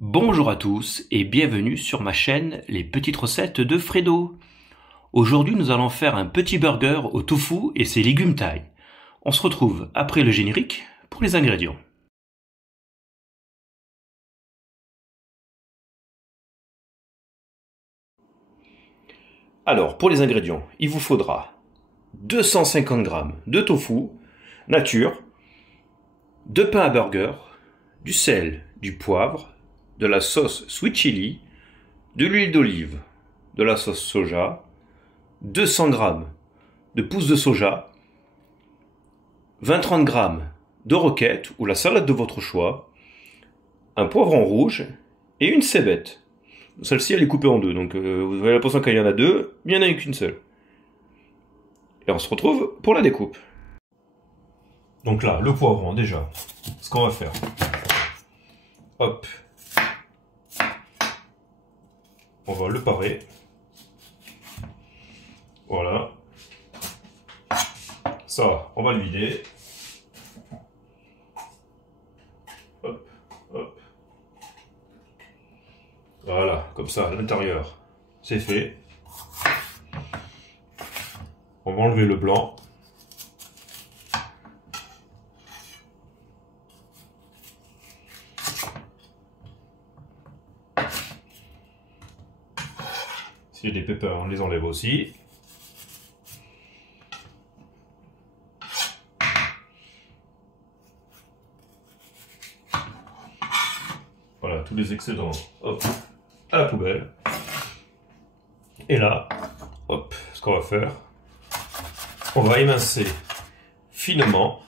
Bonjour à tous et bienvenue sur ma chaîne Les Petites Recettes de Fredo. Aujourd'hui nous allons faire un petit burger au tofu et ses légumes thaï. On se retrouve après le générique pour les ingrédients. Alors pour les ingrédients, il vous faudra 250 g de tofu nature, 2 pains à burger, du sel, du poivre, de la sauce sweet chili, de l'huile d'olive, de la sauce soja, 200 g de pousses de soja, 20-30 g de roquette ou la salade de votre choix, un poivron rouge et une cébette. Celle-ci elle est coupée en deux, donc vous avez l'impression qu'il y en a deux, mais il n'y en a qu'une seule. Et on se retrouve pour la découpe. Donc là, le poivron déjà, ce qu'on va faire. Hop. On va le parer. Voilà. Ça, on va le vider. Hop, hop. Voilà, comme ça, à l'intérieur, c'est fait. On va enlever le blanc. S'il y a des pépins, on les enlève aussi. Voilà, tous les excédents, hop, à la poubelle. Et là, hop, ce qu'on va faire, on va émincer finement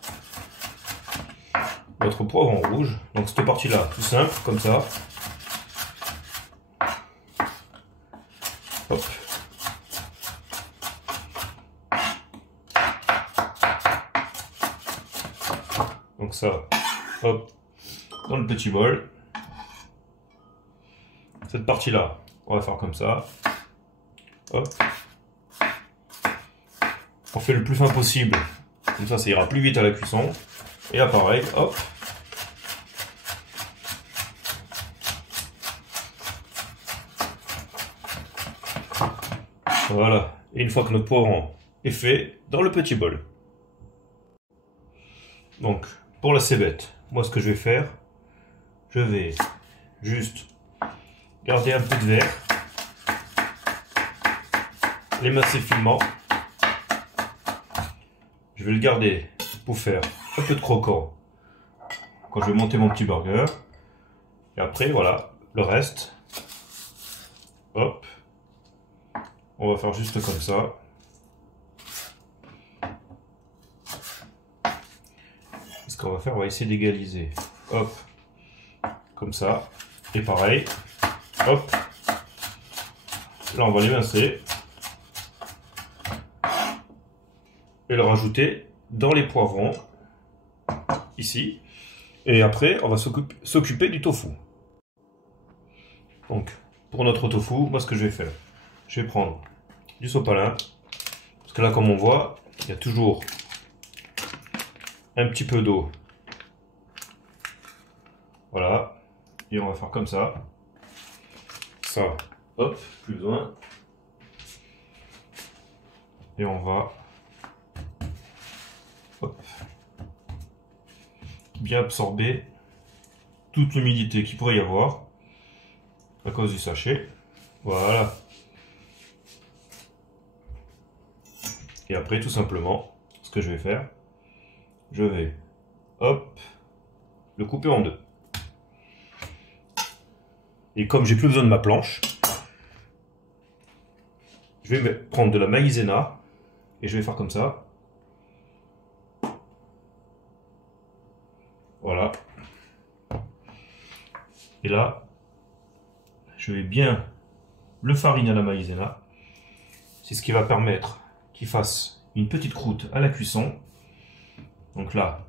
notre poivron rouge. Donc cette partie-là, tout simple, comme ça. Hop. Donc ça, hop, dans le petit bol. Cette partie-là, on va faire comme ça. Hop. On fait le plus fin possible. Comme ça ira plus vite à la cuisson. Et là, pareil, hop. Voilà. Et une fois que notre poivron est fait, dans le petit bol. Donc, pour la cébette, moi ce que je vais faire, je vais juste garder un peu de verre, l'émincer finement. Je vais le garder pour faire un peu de croquant quand je vais monter mon petit burger. Et après, voilà, le reste, hop, on va faire juste comme ça. Ce qu'on va faire, on va essayer d'égaliser. Hop, comme ça. Et pareil, hop, là on va l'émincer. Et le rajouter dans les poivrons, ici. Et après, on va s'occuper du tofu. Donc, pour notre tofu, moi ce que je vais faire, je vais prendre du sopalin. Parce que là, comme on voit, il y a toujours un petit peu d'eau. Voilà. Et on va faire comme ça. Ça, hop, plus besoin. Et on va hop, bien absorber toute l'humidité qu'il pourrait y avoir à cause du sachet. Voilà. Et après, tout simplement, ce que je vais faire, je vais, hop, le couper en deux. Et comme j'ai plus besoin de ma planche, je vais prendre de la maïzena et je vais faire comme ça. Voilà. Et là, je vais bien le fariner à la maïzena. C'est ce qui va permettre qu'il fasse une petite croûte à la cuisson. Donc là,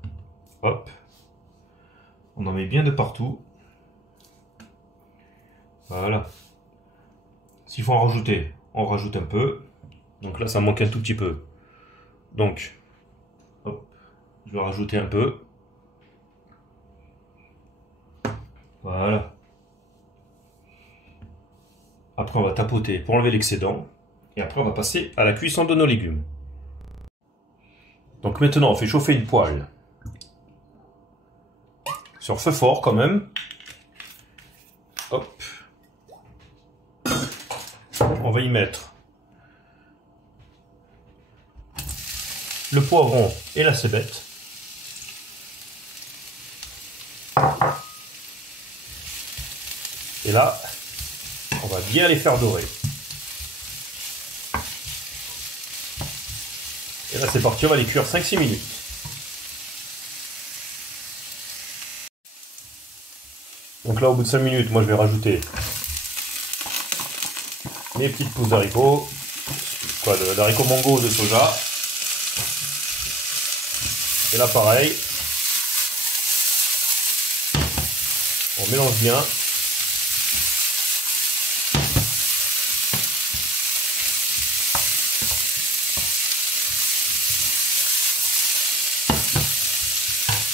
hop, on en met bien de partout. Voilà. S'il faut en rajouter, on rajoute un peu. Donc là, ça manque un tout petit peu. Donc, hop, je vais rajouter un peu. Voilà. Après, on va tapoter pour enlever l'excédent. Et après, on va passer à la cuisson de nos légumes. Donc maintenant, on fait chauffer une poêle. Sur feu fort quand même. Hop. On va y mettre le poivron et la cébette. Et là, on va bien les faire dorer. Et là, c'est parti, on va les cuire 5-6 minutes. Donc là, au bout de 5 minutes, moi, je vais rajouter mes petites pousses d'haricots. Quoi, d'haricots mango ou de soja. Et là, pareil. On mélange bien.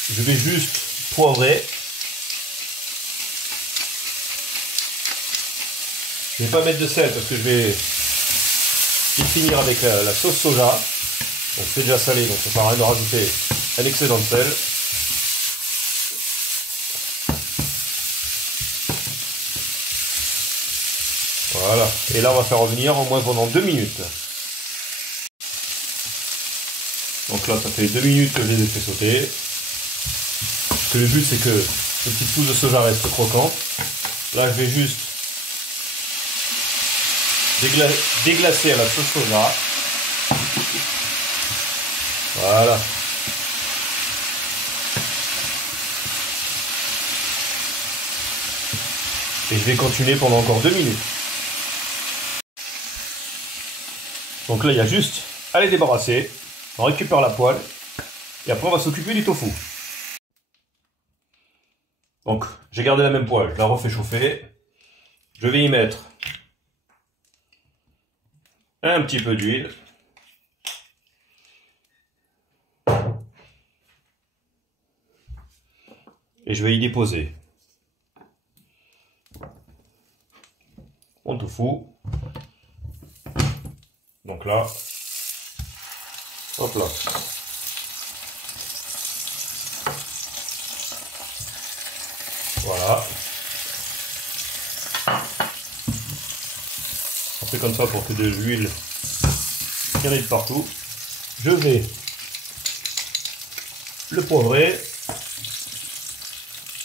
Je vais juste poivrer. Je ne vais pas mettre de sel parce que je vais finir avec la sauce soja. Donc c'est déjà salé, donc ça ne sert à rien de rajouter un excédent de sel. Voilà. Et là on va faire revenir au moins pendant 2 minutes. Donc là ça fait 2 minutes que je les ai fait sauter. Parce que le but c'est que les petites pousses de soja restent croquantes. Là je vais juste déglacer à la sauce soja. Voilà. Et je vais continuer pendant encore 2 minutes. Donc là il y a juste à les débarrasser. On récupère la poêle. Et après on va s'occuper du tofu. Donc j'ai gardé la même poêle, je la refais chauffer. Je vais y mettre un petit peu d'huile. Et je vais y déposer mon tofu. Donc là, hop là. Voilà. On fait comme ça pour que de l'huile qui arrive partout. Je vais le poivrer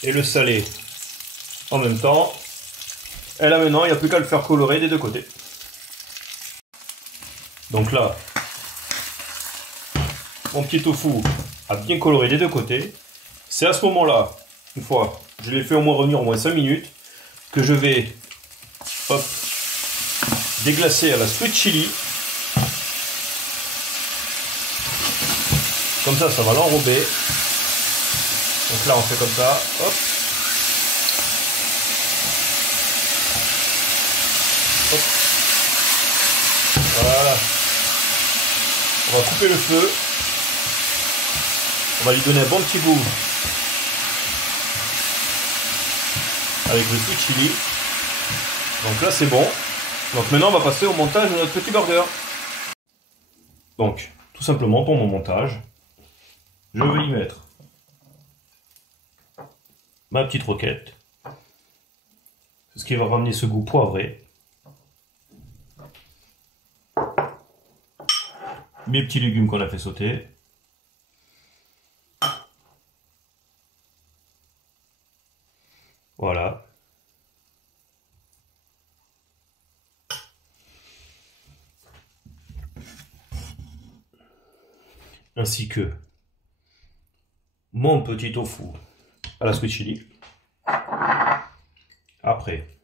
et le saler en même temps. Et là maintenant, il n'y a plus qu'à le faire colorer des deux côtés. Donc là, mon petit tofu a bien coloré des deux côtés. C'est à ce moment-là, une fois je l'ai fait au moins revenir au moins 5 minutes, que je vais déglacer à la sweet chili. Comme ça, ça va l'enrober. Donc là, on fait comme ça. Hop. Hop. Voilà. On va couper le feu. On va lui donner un bon petit goût avec le sweet chili. Donc là, c'est bon. Donc maintenant, on va passer au montage de notre petit burger. Donc, tout simplement, pour mon montage, je vais y mettre ma petite roquette. C'est ce qui va ramener ce goût poivré. Mes petits légumes qu'on a fait sauter. Voilà. Ainsi que mon petit tofu à la sweet chili. Après,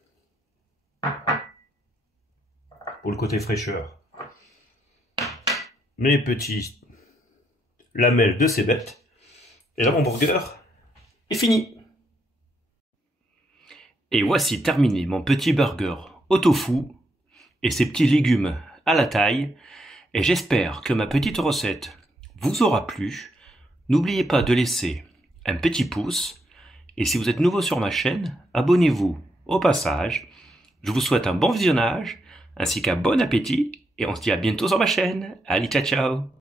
pour le côté fraîcheur, mes petits lamelles de cébette. Et là, mon burger est fini. Et voici terminé mon petit burger au tofu et ses petits légumes à la taille. Et j'espère que ma petite recette vous aura plu. N'oubliez pas de laisser un petit pouce. Et si vous êtes nouveau sur ma chaîne, abonnez-vous au passage. Je vous souhaite un bon visionnage, ainsi qu'un bon appétit, et on se dit à bientôt sur ma chaîne. Allez, ciao ciao!